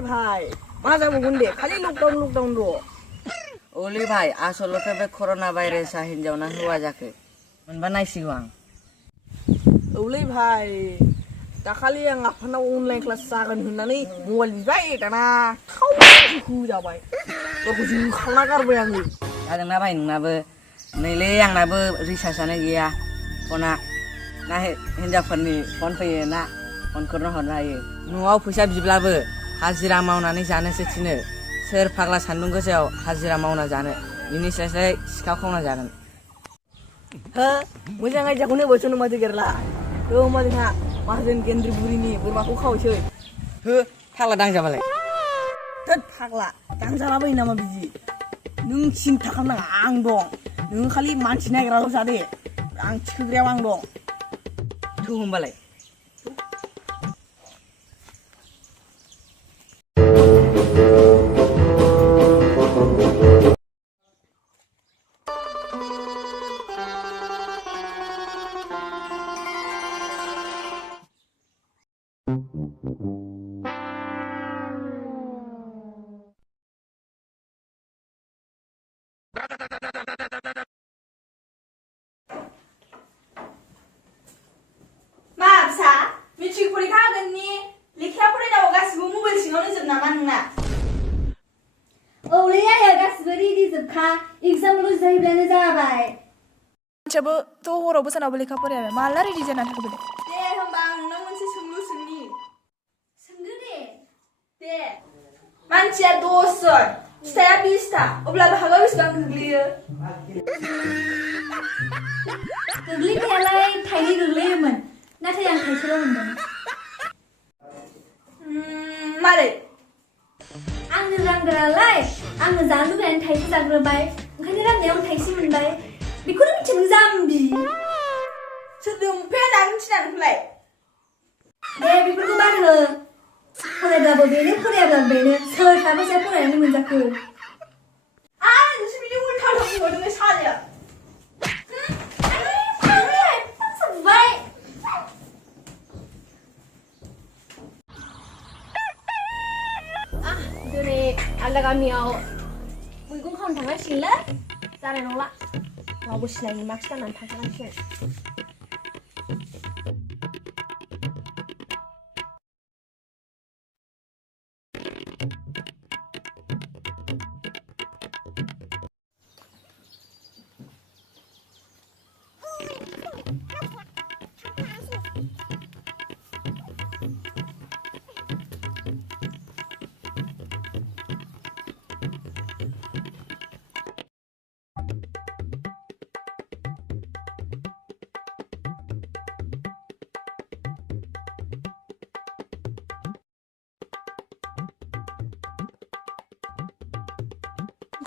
भाई मा जाबावगोन दे खालि लकडाउन र' अली भाई आसलथे बे कर'ना भाइरासआ हिनजावना हौवा जाखो मोनबा नायसिगौ आं औलै भाई दाखालि आं आफानाव अनलाइन क्लास जागोन होननानै मबाइल बिबाय दाना होजाबाय गावखौ जोंखांना गारबाय आङो जादोंना भाई नोंनाबो नैलै आंनाबो रिसार्जआनो गैया फना ना हिनजावफोरनि फन फैयो ना फनखौनो हरनो हायो न'आव फैसा बिब्लाबो हाजिरा मावनानै जानोसो थिनो सोर फाग्ला सान्दुं गोसायाव हाजिरा मावना जानो बिनि सायाव सिखाव खावना जागोन हो मोजां आयदाखौनो होबायसो नों माथो गेरला होमबा जोंहा माहाजोन गेन्द्रि बुरिनि बोरमाखौ खावैसै हो फाग्ला दांजाबालाय थोद फाग्ला दांजालाबायो नामा बिदि नों सिन्था खालामनाङा आं दं नों खालि मानसि नागिराल' जादे आं थिखोग्रायाव आं दं थौ होमबालाय मा फिसा मेट्रिक परिखा होगोननि लेखाया फरायनांगौ गासिबो मबाइल सिङावनो जोब नामा नोंना औलै आया गासिबो रेडि जोबखा एग्जामल' जाहैब्लानो जाबाय मानसियाबोथ' हरावबो सानावबो लेखा फरायाबा माला रेडि जानानै थाखो दे होमबा आं नोंनाव मोनसे सोंलु सोंनि सोंदो दे मानसिया 10 जन फिथाइया 20टा अब्ला भागाव बेसेबां गोग्लैयो गोग्लैनायालाय थाइनै गोग्लैयोमोन नाथाय आं थाइसेल' मोनदों मारै आंनो रानग्रालाय आंनो जानो लुबैनानै थाइसे जाग्रोबाय ओंखायनो राननायाव थाइसे मोनबाय बेखौनो मिथिनो जाम्बि सोरदों ओमफ्राय जानो थिनानैखौलाय दे बेफोरखौ बाद हो फरायब्लाबो बेनो फरायाब्लाबो बेनो सोर साबेसे फरायनानै मोनजाखो नोंसोर बिदि उल्था बुंहरदों सानो दिनै आलदा गामियाव मैगं खावनो थांनांसिगोनलै जानाय नंला रावबो सिनायनि मास्क गाननानै थांखानांसिगोन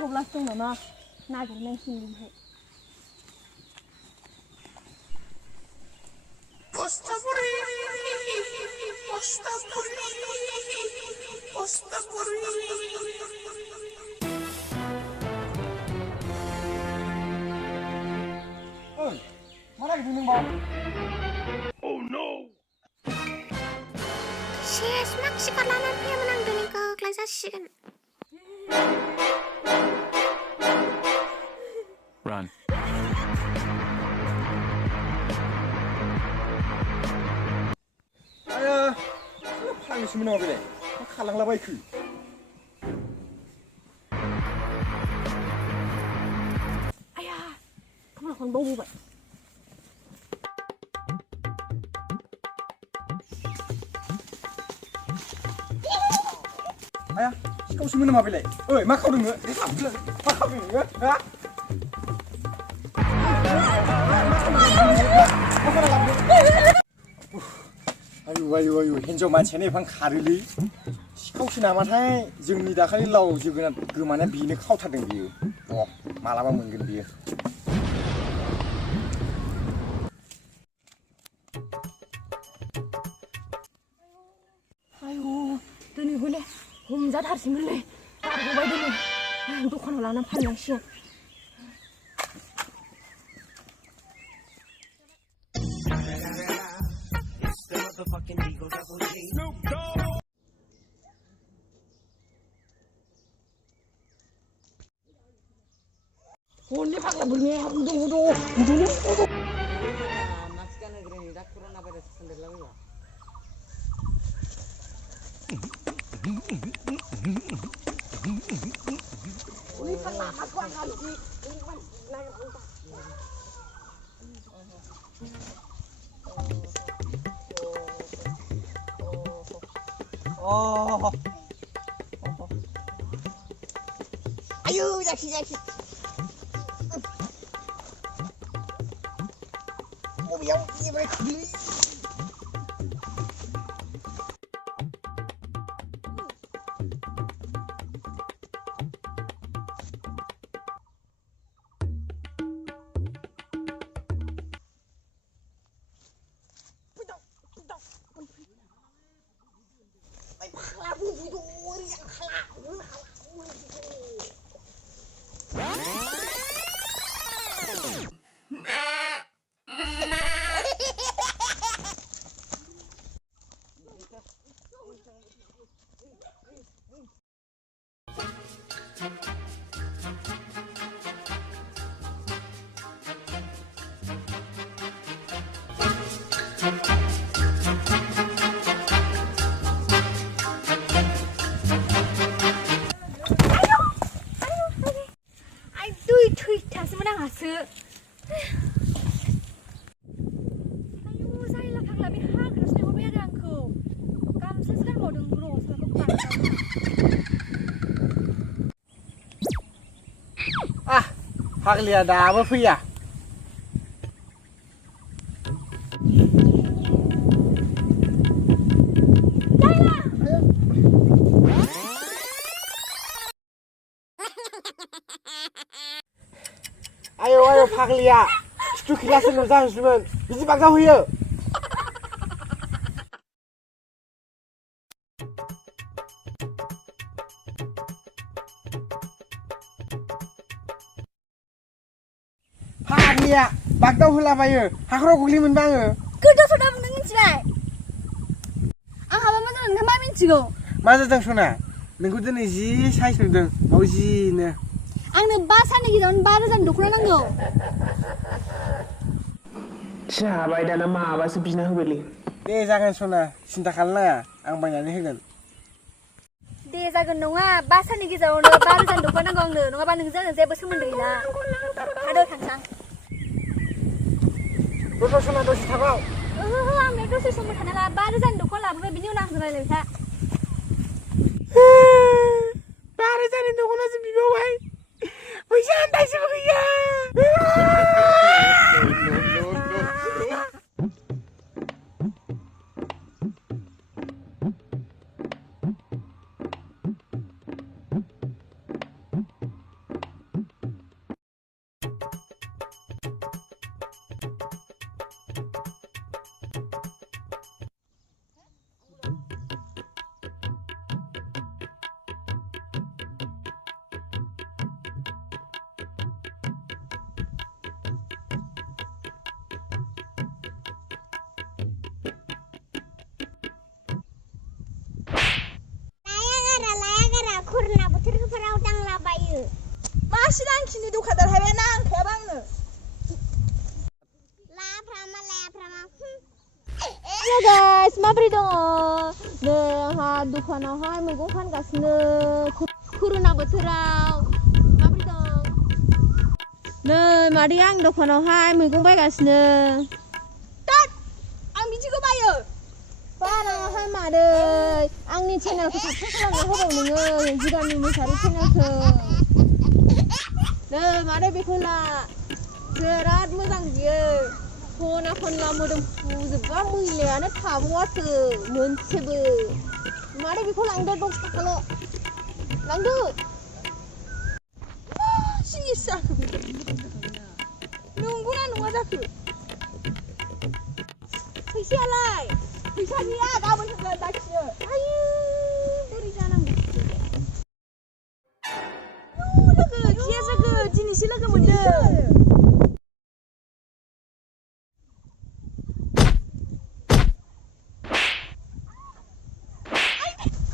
गब्लास दं नामा नागिरनांसिगोन मा नागिरदों नों बाव सेस मानसिखा लानानै फैयामोन आं दिनै गोग्लाय जासिगोन Run. आया फांनैसोमोन नामा बेलाय मा खालांलाबायखो आया खामलाखौनो बावबोबाय आया सिखावसोमोन नामा बेलाय ओइ मा खावदों नोङो मा खावदों नोङो हा आयु हिन्जाव मानसियानो एफां खारोलै सिखावसो नामाथाय जोंनि दाखालि लाव जोगोनार गोमानाया बेनो खावथारदों बियो मालाबा मोनगोन बियो आयु दिनै हले हमजाथारसिमोनलै गारग'बाय दिनै दखानाव लानानै फाननांसिगोन फाग्ला बोरमाया उदु मास्क गानहोग्रोनि दा कर'ना भाइरास सन्देरलाबायबा 아유 자키 오미야 이게 왜 그리 थैथासोमोन आंहासो आयु जायला फाग्ला बे हाग्रासो लेंहरबाय आरो आंखौ गामसासो गानबावदों र' सालाखौ फाग्लिया दाबो फैया ayo फाग्लिया खिथु खिलासो नुजाहैसैमोन बिदि बागदावहैयो फाग्लिया बागदावहोलाबायो हाखराव गोग्लैमोनबा आङो गोदाव सोदाव नों मिथिबाय आंहाबा मा जादों नोंहा मा मिथिगौ मा जादों सना नोंखौ दिनै जि साइज नुदों मावजिनो आंनो 5 साननि गेजेरावनो 5,000 दख'ना नांगौ जाबाय दाना माबासो बिना होबायलै दे जागोन सना सिन्था खालामनाङा आं बायनानै होगोन दे जागोन नङा 5 साननि गेजेरावनो 5,000 दख'ना नांगौ आंनो नङाबा नोंजों आंजों जेबो सोमोन्दो गैला थादो थांसां दसे सना दसे थाबाव ओहो आं बे दसे समबो थानाला 5,000 दख'ना लाबोबाय बिनि उनाव आंजों रायलायबाय था 5,000 दख'नासो बिबावबाय फैसा आन्दायसेबो गैया खुरना बोथोरफोराव दांलाबायो मा सिगांखिनि दखानदार हायबाय ना आंखायाबा आंनो लाफ्रामा हेलो गाइस माबोरै दङ नै आंहा दखानावहाय मैगं फानगासिनो खुरुना बोथोराव माबोरै दं नै मादै आं दखानावहाय मैगं बायगासिनो आं बिदिखौ बायो बाराहाय मादै आंनि चेनेलखौ साबस्क्राइब खालामना होबाव नोङो जिगामि मोसारि चेनेलखौ नै मादै बेखौ ला बिराद मोजां बियो खना खनला मोदोम फुजोबबा मैलायानो थाबावासो मोनसेबो मादै बेखौ लांदो 10 थाखाल' लांदो सिनिस जाखो नंगौना नङा जाखो फैसायालाय फैसा गैया गाबोन थांगोन लाखियो आयु बोरै जानांगौ लोगो जिया लोगो दिनैसो लोगो मोनदों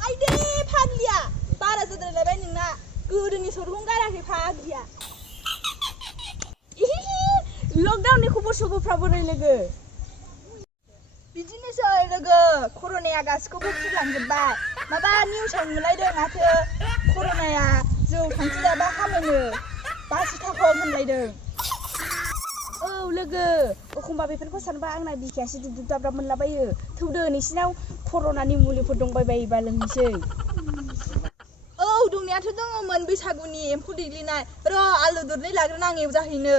आइदे फाग्लिया बारा जाद्रायलायबाय नोंना गोदोनि सरखौनो गाराखै फाग्लिया लकडाउननि खबर सबरफ्रा बोरै लोगो बिदिनोसै लोगो कर'नाया गासिखौबो फुरलांजोब्बाय माबा निउसाव नुलायदों माथो कर'नाया जौ थांखि जाबा हामोनो 80 थाखा होनलायदों औ लोगो एखमबा बेफोरखौ सानबा आंना बिखायासो दुब दाब्राब मोनलाबायो थौदो नोंसिनाव कर'नानि मुलिफोर दंबायबायोबा लोंनोसै औ दंनायाथ' दङमोन बैसागुनि एम्फौ दैग्लिनाय र' आलु दरनै लाग्रोना आं एवजाहैनो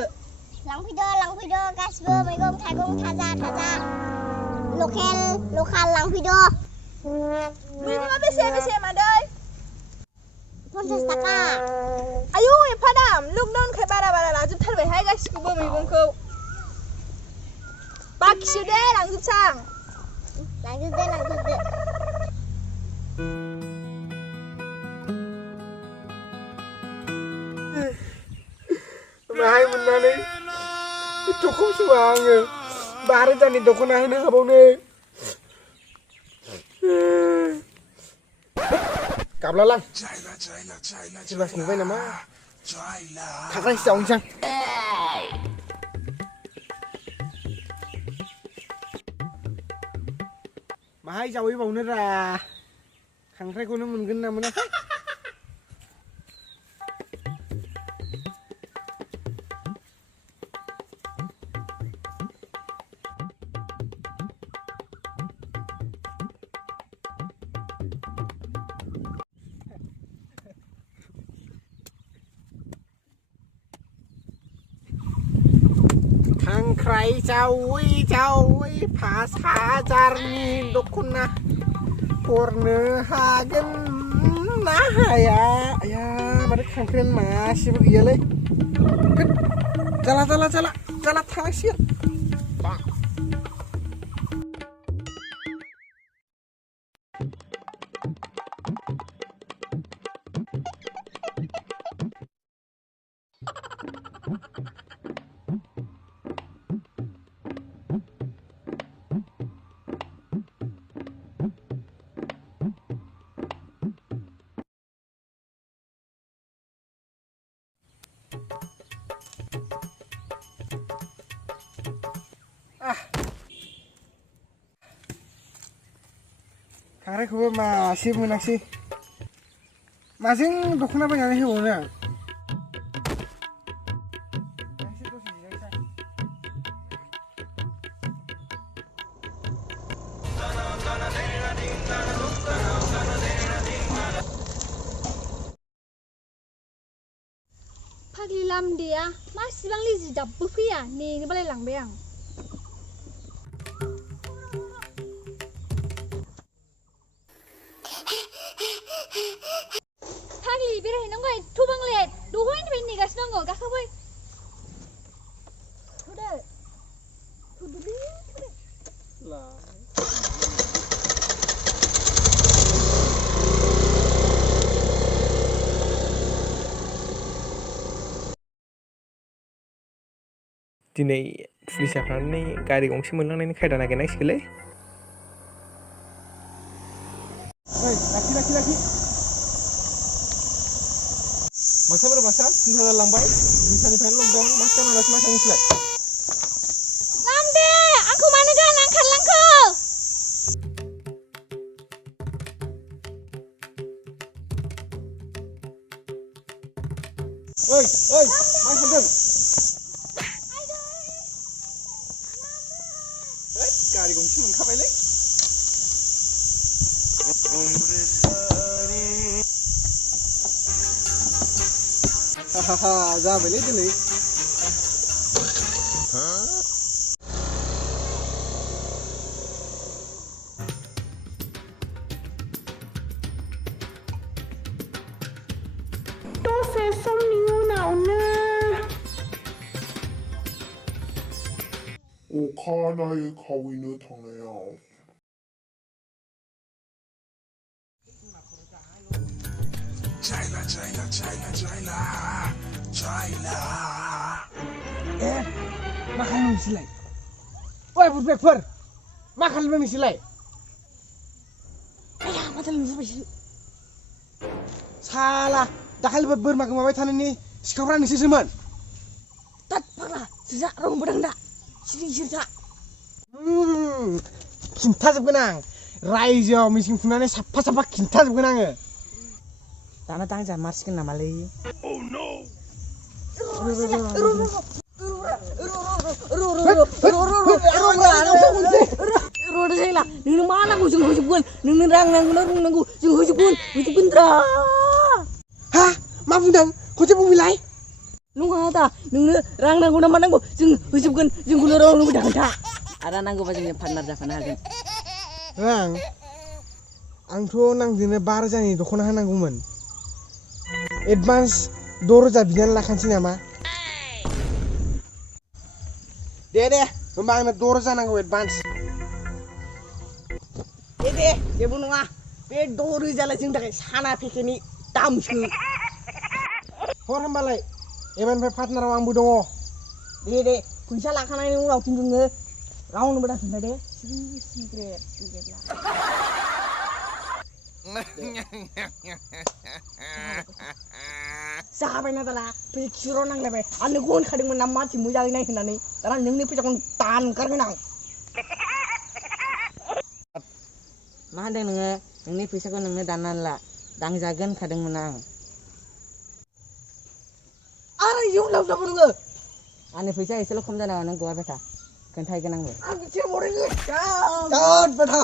लांफैदो गासिबो मैगं थाइगं थाजा लकेल लांफैदो मैगङा बेसे मादै 50 थाखा आयौ एफा दाम लकडाउनखाय बारा लाजोबथारबायहाय गासिखौबो मैगंखौ बाखिसो दे लांजोबसां लांजोबदो माहाय मोननानै एथ'खौ सुवा आङो 5,000नि दख'ना होनो हाबावनो गाब्लालां सोरबासो नुबाय नामा खांख्राइसो जावनोसै आं माहाय जावहैबावनो रा खांख्राइखौनो मोनगोन ना मोनाखै खांख्राइ जावै पास हाजारनि दख'ना हरनो हागोन ना हाया आया माथो खांख्राइयानो मासेबो गैयालै जाला थांनांसिगोन खांख्राइखौबो मासे मोनाखसै माजों दख'ना बायनानै होबावनो आं फाग्लि लामदेया मासिबां लेजि दाबबो फैया नेनो बालायलांबाय आं फाग्लि बेरायहैनांगौ एथ' बांलेट दहायनिफ्राय नेगासिनो दङ गाखोफै दिनै पुलिसा फैनानै गारि गंसे मोनलांनायनि खायदा नागिरनांसिगोनलै लाखि मासा सिन्था जालांबाय दुइसानिफ्रायनो लकडाउन मास गानालासे मा थांनोसैलाय लामदे आंखौ मानो गारनानै खारलांखो ओइ मा खालामदों गारि गंसे मोनखाबायलै जाबायलै दिनै दसे समनि उनावनो अखानायै खावैनो थांनायाव मा खालामो नोंसोरलाय ओइ बुदबेकफोर मा खालामदों नोंसोरलाय आया माथो नुजोबबायसो साला दाखालिबो बोरमा गोमाबाय थानायनि सिखावफ्रा नोंसोरसोमोन दाद फाग्ला Sejak orang bedang dak. Sini cerita. खिन्थाजोबगोन आं रायजोआव मिसिं फुनानै साफा साफा खिन्थाजोबगोन आङो दाना दांजा मारसिगोन नामालै Roda saya lah. Nini mana aku jeng hujubun. Nini rang nanggu jeng hujubun tra. Hah मा बुंदों खनसे बुंफिनलाय Nunggu ta. Nini rang nanggu nama nanggu jeng hujubun jeng gula rong nunggu dah kata. आदा नांगौबा जोंनि पार्टनार जाफानो हागोन रां आंथ' नांदोंनो 5 रोजानि दख'ना होनांगौमोन एडभान्स 6 रोजा बिनानै लाखानोसै नामा दे होमबा आंनो 6 रोजा नांगौ एडभान्स दे जेबो नङा बे 6 रोजालाय जोंनि थाखाय साना पेकेटनि दामसो हर होमबालाय एबारनिफ्राय पार्टनाराव आंबो दङ दे फैसा लाखानायनि उनाव खिन्थु नोङो रावनोबो दा खोन्था दे सिग्रेट जाबायना दाला फैसा खिराव नांलायबाय आं नोंखौ होनखादोंमोन ना मानसि मोजाङै नाय होननानै दाना नोंनि फैसाखौ दानगारगोन आं मा होनदों नोङो नोंनि फैसाखौ नोंनो दाननानै ला दांजागोन होनखादोंमोन आं आरो इयाव लावजाबो नोङो आंनि फैसा एसेल' खम जानांगौ नों गवा बेथा खोन्थाहैगोन आंबो आं मिथिया मरे जाद बेटा